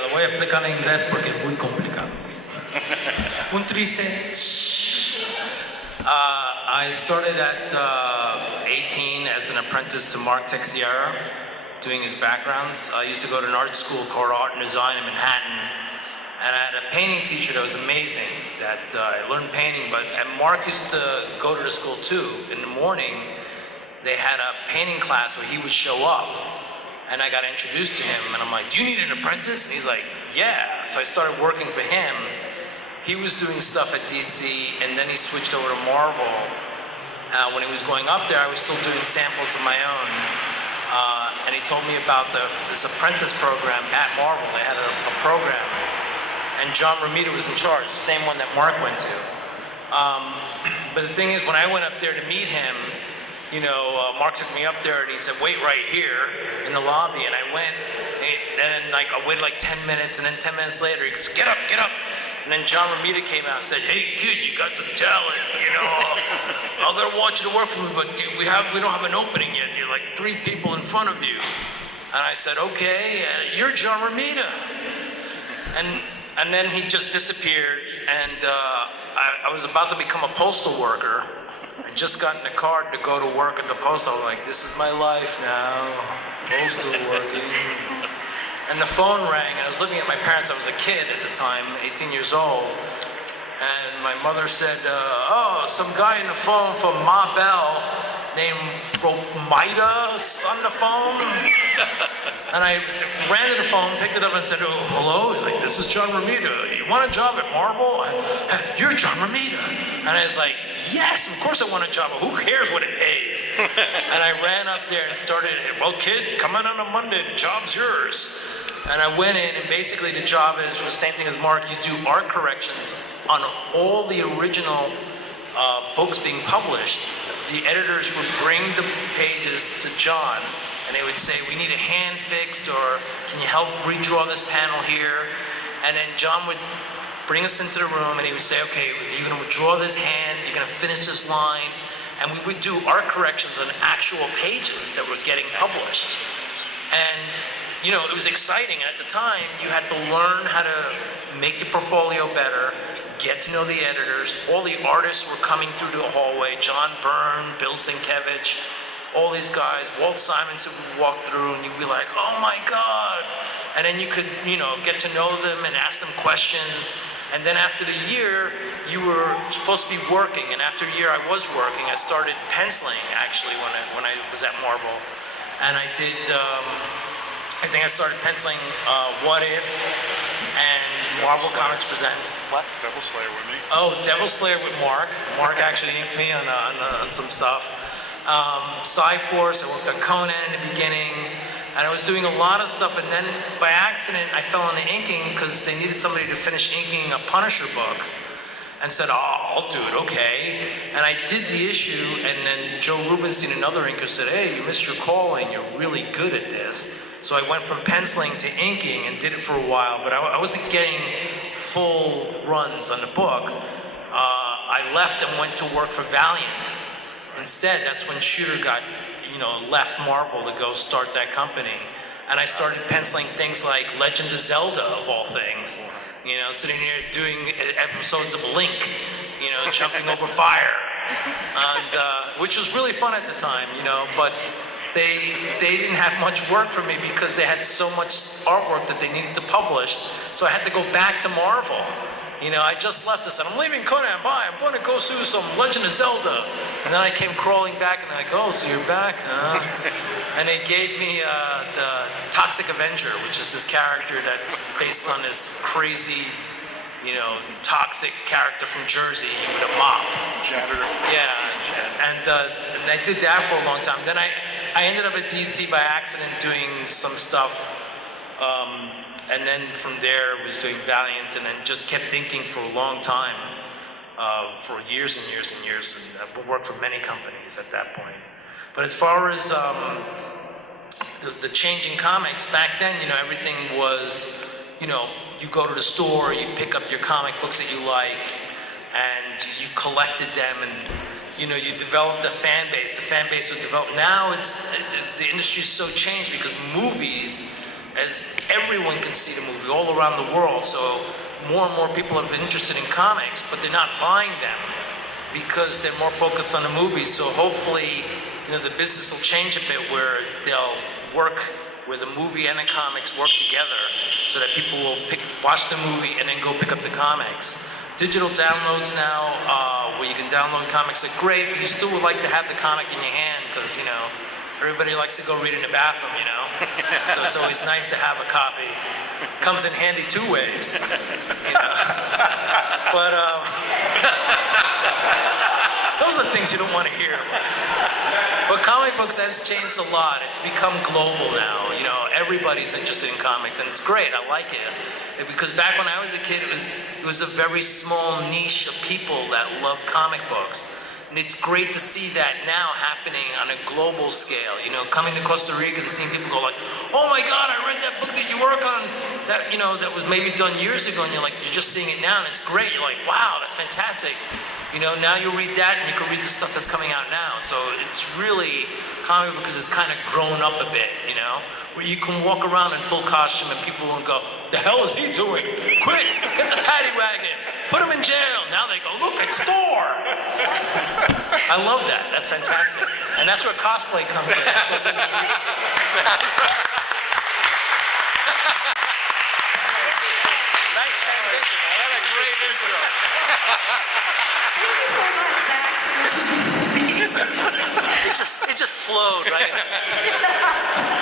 Lo voy a explicar en inglés porque es muy complicado. Un triste. I started at 18 as an apprentice to Mark Texiera, doing his backgrounds. I used to go to an art school called Art and Design in Manhattan, and I had a painting teacher that was amazing, that I learned painting, and Mark used to go to the school too. In the morning, they had a painting class where he would show up, and I got introduced to him, and I'm like, do you need an apprentice? And he's like, yeah. So I started working for him. He was doing stuff at DC, and then he switched over to Marvel. When he was going up there, I was still doing samples of my own. And he told me about this apprentice program at Marvel. They had a program, and John Romita was in charge, the same one that Mark went to. But the thing is, when I went up there to meet him, you know, Mark took me up there and he said, wait right here in the lobby. And I went, and then I waited like 10 minutes, and then 10 minutes later, he goes, get up, get up. And then John Romita came out and said, hey kid, you got some talent, you know, I'm gonna want you to work for me, but we don't have an opening yet. You're like 3 people in front of you. And I said, okay, you're John Romita. And then he just disappeared, and I was about to become a postal worker. I just got in the car to go to work at the post. I was like, this is my life now, postal working. And the phone rang, and I was looking at my parents. I was a kid at the time, 18 years old. And my mother said, oh, some guy on the phone from Ma Bell named Romita's on the phone. And I ran to the phone, picked it up, and said, oh, hello? He's like, this is John Romita. You want a job at Marvel? You're John Romita. And I was like, yes, of course I want a job, but who cares what it pays? And I ran up there and started, well, kid, come in on a Monday, the job's yours. And I went in, and basically the job is the same thing as Mark. You do art corrections on all the original books being published. The editors would bring the pages to John, and they would say, we need a hand fixed, or can you help redraw this panel here? And then John would bring us into the room, and he would say, okay, you're going to draw this hand, you're going to finish this line, and we would do art corrections on actual pages that were getting published. And, you know, it was exciting. At the time, you had to learn how to make your portfolio better, get to know the editors. All the artists were coming through the hallway, John Byrne, Bill Sienkiewicz, all these guys. Walt Simonson would walk through, and you'd be like, oh my God. And then you could, you know, get to know them and ask them questions. And then after the year, you were supposed to be working. And after a year I was working, I started penciling, actually, when I was at Marvel. And I did, I think I started penciling What If and Marvel Comics Presents. What? Devil Slayer with me. Oh, Devil Slayer with Mark. Mark actually inked me on some stuff. Cyforce, I worked on Conan in the beginning. And I was doing a lot of stuff, and then by accident I fell into inking because they needed somebody to finish inking a Punisher book, and said, oh, I'll do it, okay. And I did the issue, and then Joe Rubinstein, another inker, said, hey, you missed your calling, you're really good at this. So I went from penciling to inking and did it for a while, but I wasn't getting full runs on the book. I left and went to work for Valiant. Instead, that's when Shooter got, you know, left Marvel to go start that company. And I started penciling things like Legend of Zelda, of all things. You know, sitting here doing episodes of Link, you know, jumping over fire. And, which was really fun at the time, you know, but they didn't have much work for me because they had so much artwork that they needed to publish. So I had to go back to Marvel. You know, I just left. I said, I'm leaving Conan, bye. I'm going to go do some Legend of Zelda. And then I came crawling back, and they're like, oh, so you're back, huh? And they gave me the Toxic Avenger, which is this character that's based on this crazy, you know, toxic character from Jersey with a mop. Janitor. Yeah, and I did that for a long time. Then I ended up at DC by accident doing some stuff. And then from there was doing Valiant, and then just kept thinking for a long time, for years and years and years, and worked for many companies at that point. But as far as the changing comics, back then, you know, everything was, you know, you go to the store, you pick up your comic books that you like, and you collected them, and you develop the fan base. The fan base was developed. Now the industry's so changed because movies, as everyone can see the movie all around the world. So more and more people have been interested in comics, but they're not buying them because they're more focused on the movies. So hopefully, the business will change a bit where they'll work where the movie and the comics work together so that people will watch the movie and then go pick up the comics. Digital downloads now, where you can download comics, are great, but you still would like to have the comic in your hand because, everybody likes to go read in the bathroom, So it's always nice to have a copy. Comes in handy two ways, But those are things you don't want to hear. But comic books has changed a lot. It's become global now. Everybody's interested in comics, and it's great. I like it. Because back when I was a kid, it was a very small niche of people that loved comic books. And it's great to see that now happening on a global scale. Coming to Costa Rica and seeing people go like, "Oh my God, I read that book that you work on that that was maybe done years ago," and you're just seeing it now, and it's great. You're like, "Wow, that's fantastic." Now you read that and you can read the stuff that's coming out now. So it's really, comic books has kind of grown up a bit, where you can walk around in full costume and people won't go, "The hell is he doing? Quick, get the paddy wagon, put him in jail." Now they go, "Look, it's Thor." I love that. That's fantastic. And that's where cosplay comes in. That's what nice transition. What a great intro. It just flowed right.